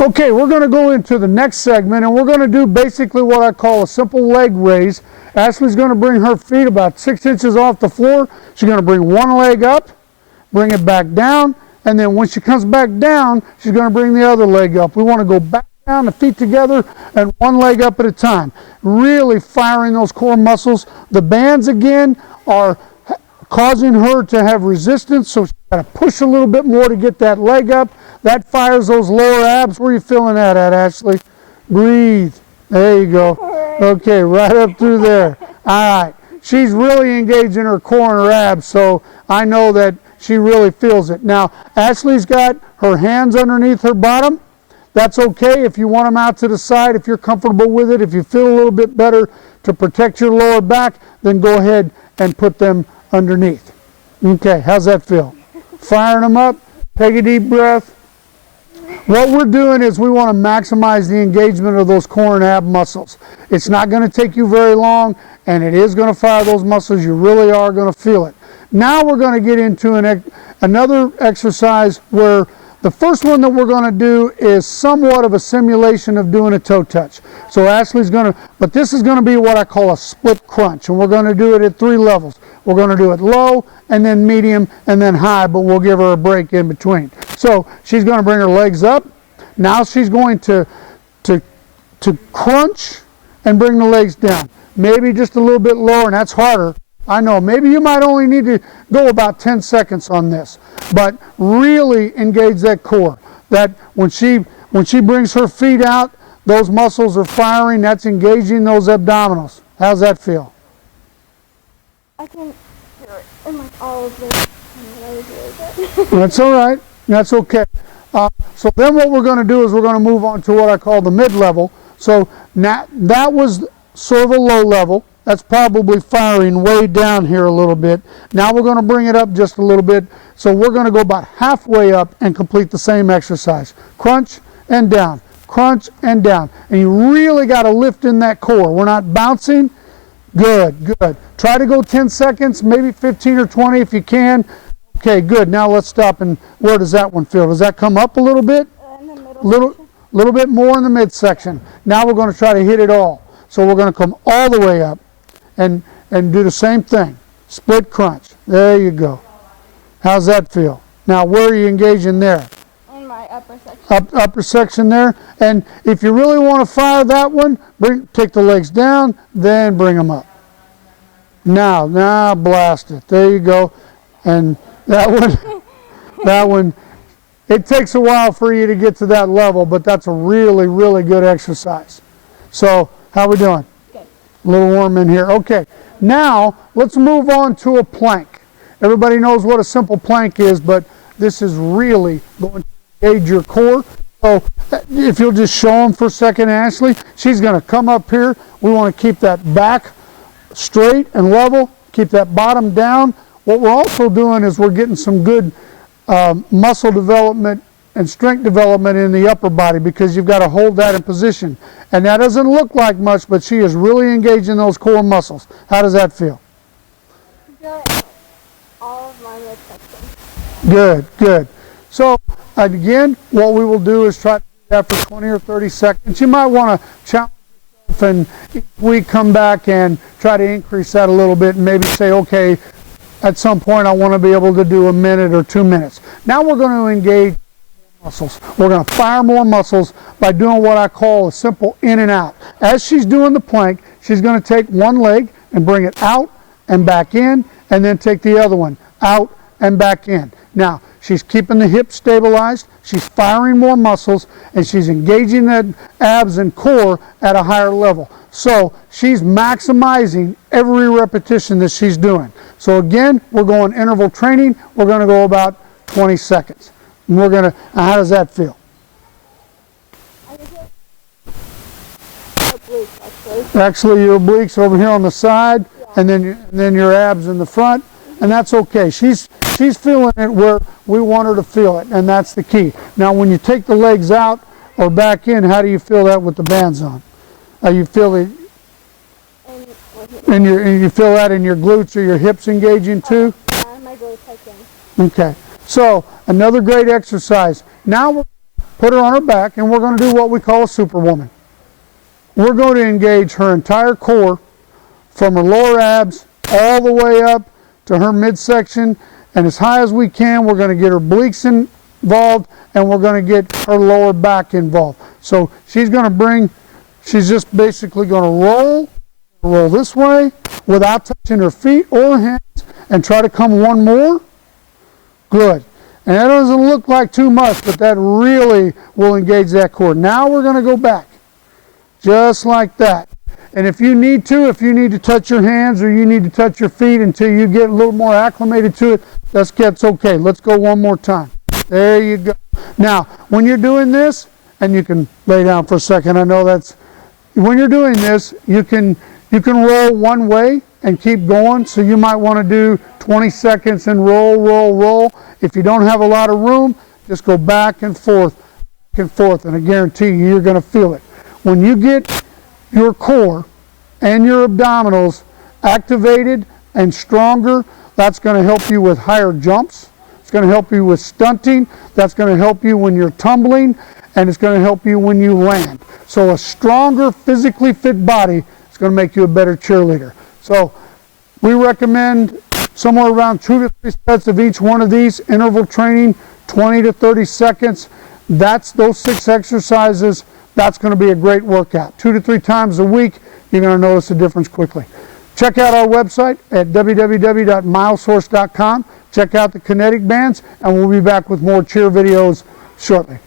Okay, we're going to go into the next segment, and we're going to do basically what I call a simple leg raise. Ashley's going to bring her feet about 6 inches off the floor. She's going to bring one leg up, bring it back down, and then when she comes back down, she's going to bring the other leg up. We want to go back down, the feet together, and one leg up at a time. Really firing those core muscles. The bands, again, are causing her to have resistance, so she's got to push a little bit more to get that leg up. That fires those lower abs. Where are you feeling that at, Ashley? Breathe. There you go. Okay, right up through there. All right. She's really engaging her core and her abs, so I know that she really feels it. Now, Ashley's got her hands underneath her bottom. That's okay if you want them out to the side, if you're comfortable with it. If you feel a little bit better to protect your lower back, then go ahead and put them underneath. Okay, how's that feel? Firing them up. Take a deep breath. What we're doing is we want to maximize the engagement of those core and ab muscles. It's not going to take you very long, and it is going to fire those muscles. You really are going to feel it. Now we're going to get into another exercise where the first one that we're going to do is somewhat of a simulation of doing a toe touch. So Ashley's going to, but this is going to be what I call a split crunch, and we're going to do it at 3 levels. We're going to do it low, and then medium, and then high, but we'll give her a break in between. So she's going to bring her legs up. Now she's going to crunch and bring the legs down. Maybe just a little bit lower, and that's harder. I know, maybe you might only need to go about 10 seconds on this, but really engage that core. That when she brings her feet out, those muscles are firing, that's engaging those abdominals. How's that feel? I can hear it in like all of this. That was really good. That's all right. That's okay. So then what we're going to do is we're going to move on to what I call the mid-level. So now, that was sort of a low level. That's probably firing way down here a little bit. Now we're going to bring it up just a little bit. So we're going to go about halfway up and complete the same exercise. Crunch and down. Crunch and down. And you really got to lift in that core. We're not bouncing. Good, good. Try to go 10 seconds, maybe 15 or 20 if you can. Okay, good. Now let's stop. And where does that one feel? Does that come up a little bit? In the middle Little bit more in the midsection. Now we're going to try to hit it all. So we're going to come all the way up and do the same thing. Split crunch. There you go. How's that feel? Now where are you engaging there? In my upper section. Upper section there. And if you really want to fire that one, take the legs down, then bring them up. Now blast it. There you go. And that one, it takes a while for you to get to that level, but that's a really, really good exercise. So, how we doing? Good. A little warm in here. Okay. Now, let's move on to a plank. Everybody knows what a simple plank is, but this is really going to engage your core. So, if you'll just show them for a second, Ashley, she's going to come up here. We want to keep that back straight and level, keep that bottom down. What we're also doing is we're getting some good muscle development and strength development in the upper body because you've got to hold that in position. And that doesn't look like much, but she is really engaging those core muscles. How does that feel? Good. All of my midsection. Good, good. So again, what we will do is try to do that for 20 or 30 seconds. You might want to challenge yourself and each week come back and try to increase that a little bit and maybe say, okay, at some point I want to be able to do a minute or 2 minutes. Now we're going to engage muscles. We're going to fire more muscles by doing what I call a simple in and out. As she's doing the plank, she's going to take one leg and bring it out and back in, and then take the other one out and back in. Now, she's keeping the hips stabilized, she's firing more muscles, and she's engaging the abs and core at a higher level. So she's maximizing every repetition that she's doing. So again, we're going interval training. We're going to go about 20 seconds. And we're going to, how does that feel? I can feel obliques, actually. Actually, your obliques over here on the side, Yeah. and then your abs in the front, and that's okay. She's feeling it where we want her to feel it, and that's the key. Now, when you take the legs out or back in, how do you feel that with the bands on? You feel it, and you feel that in your glutes or your hips engaging too? My glutes, I can. Okay. So another great exercise. Now we're put her on her back, and we're going to do what we call a Superwoman. We're going to engage her entire core from her lower abs all the way up to her midsection, and as high as we can. We're going to get her obliques involved, and we're going to get her lower back involved. So she's just basically going to roll this way without touching her feet or hands, and try to come one more. Good. And that doesn't look like too much, but that really will engage that core. Now we're going to go back, just like that. And if you need to touch your hands or you need to touch your feet until you get a little more acclimated to it, that's okay. Let's go one more time. There you go. Now, when you're doing this, and you can lay down for a second, I know when you're doing this, you can roll one way and keep going. So you might want to do 20 seconds and roll. If you don't have a lot of room, just go back and forth, and I guarantee you're going to feel it. When you get your core and your abdominals activated and stronger, that's going to help you with higher jumps. It's going to help you with stunting. That's going to help you when you're tumbling, and it's going to help you when you land. So a stronger, physically fit body is going to make you a better cheerleader. So we recommend somewhere around 2 to 3 sets of each one of these, interval training, 20 to 30 seconds. That's those 6 exercises. That's going to be a great workout. 2 to 3 times a week, you're going to notice a difference quickly. Check out our website at www.myosource.com. Check out the Kinetic Bands, and we'll be back with more cheer videos shortly.